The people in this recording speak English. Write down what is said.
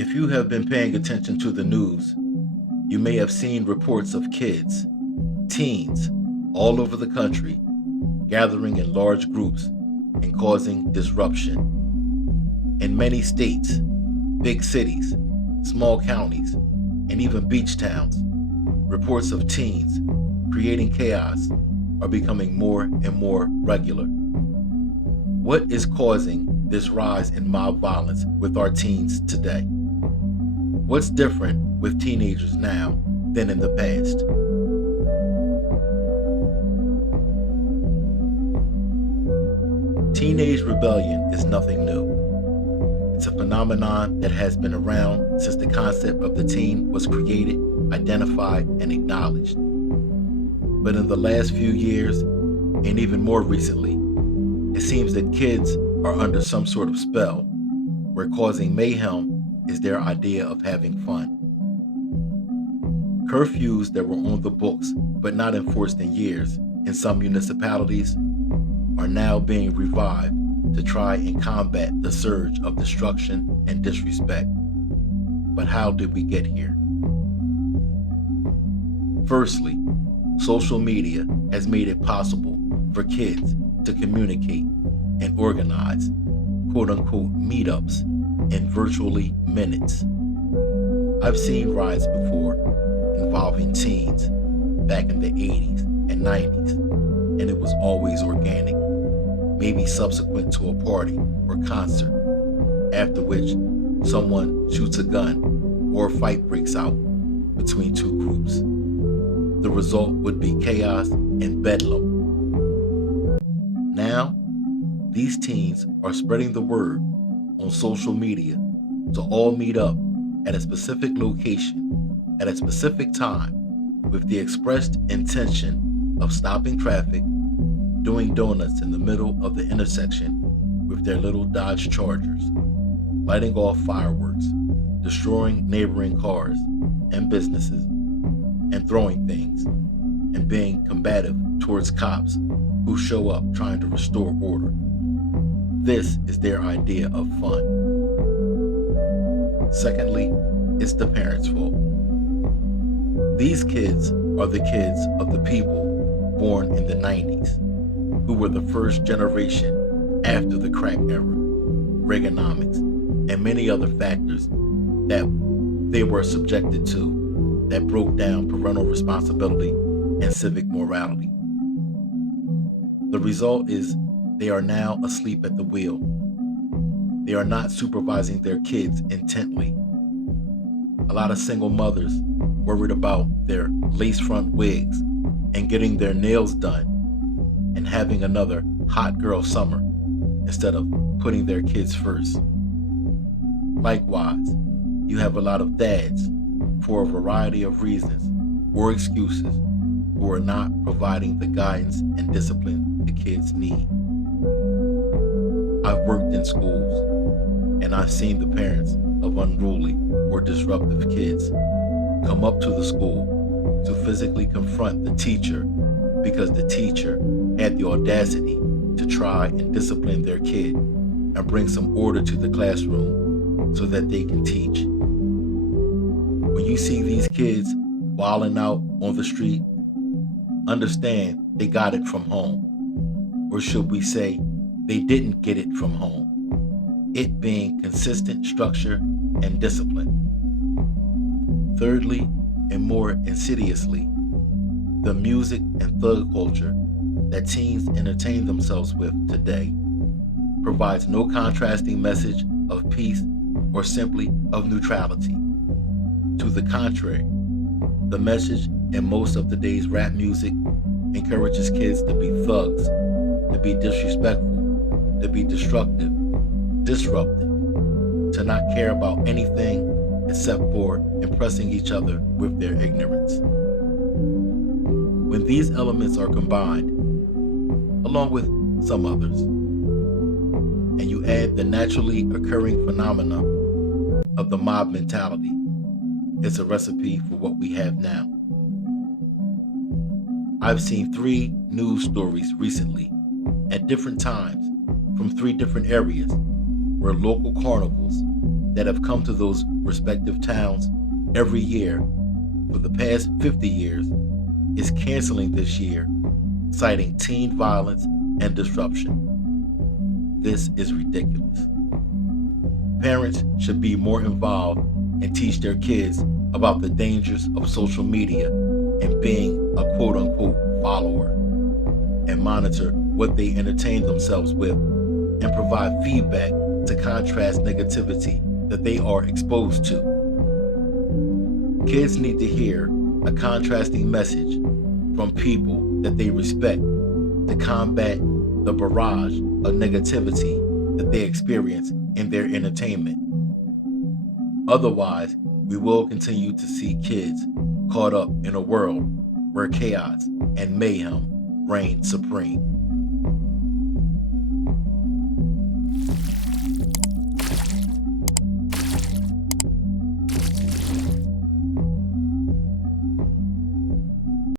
If you have been paying attention to the news, you may have seen reports of kids, teens, all over the country gathering in large groups and causing disruption. In many states, big cities, small counties, and even beach towns, reports of teens creating chaos are becoming more and more regular. What is causing this rise in mob violence with our teens today? What's different with teenagers now than in the past? Teenage rebellion is nothing new. It's a phenomenon that has been around since the concept of the teen was created, identified, and acknowledged. But in the last few years, and even more recently, it seems that kids are under some sort of spell where causing mayhem is their idea of having fun. Curfews that were on the books but not enforced in years in some municipalities are now being revived to try and combat the surge of destruction and disrespect. But how did we get here? Firstly, social media has made it possible for kids to communicate and organize quote-unquote meetups in virtually minutes. I've seen riots before involving teens back in the 80s and 90s, and it was always organic, maybe subsequent to a party or concert, after which someone shoots a gun or a fight breaks out between two groups. The result would be chaos and bedlam. Now, these teens are spreading the word on social media to all meet up at a specific location at a specific time with the expressed intention of stopping traffic, doing donuts in the middle of the intersection with their little Dodge Chargers, lighting off fireworks, destroying neighboring cars and businesses, and throwing things, and being combative towards cops who show up trying to restore order. This is their idea of fun. Secondly, it's the parents' fault. These kids are the kids of the people born in the 90s, who were the first generation after the crack era, Reaganomics, and many other factors that they were subjected to that broke down parental responsibility and civic morality. The result is they are now asleep at the wheel. They are not supervising their kids intently. A lot of single mothers worried about their lace front wigs and getting their nails done and having another hot girl summer instead of putting their kids first. Likewise, you have a lot of dads, for a variety of reasons or excuses, who are not providing the guidance and discipline the kids need. I've worked in schools, and I've seen the parents of unruly or disruptive kids come up to the school to physically confront the teacher because the teacher had the audacity to try and discipline their kid and bring some order to the classroom so that they can teach. When you see these kids wilding out on the street, understand they got it from home. Or should we say, they didn't get it from home, it being consistent structure and discipline. Thirdly, and more insidiously, the music and thug culture that teens entertain themselves with today provides no contrasting message of peace or simply of neutrality. To the contrary, the message in most of today's rap music encourages kids to be thugs, to be disrespectful, to be destructive, disruptive, to not care about anything except for impressing each other with their ignorance. When these elements are combined, along with some others, and you add the naturally occurring phenomena of the mob mentality, it's a recipe for what we have now. I've seen 3 news stories recently at different times from 3 different areas where local carnivals that have come to those respective towns every year for the past 50 years is canceling this year, citing teen violence and disruption. This is ridiculous. Parents should be more involved and teach their kids about the dangers of social media and being a quote unquote follower, and monitor what they entertain themselves with and provide feedback to contrast negativity that they are exposed to. Kids need to hear a contrasting message from people that they respect to combat the barrage of negativity that they experience in their entertainment. Otherwise, we will continue to see kids caught up in a world where chaos and mayhem reign supreme.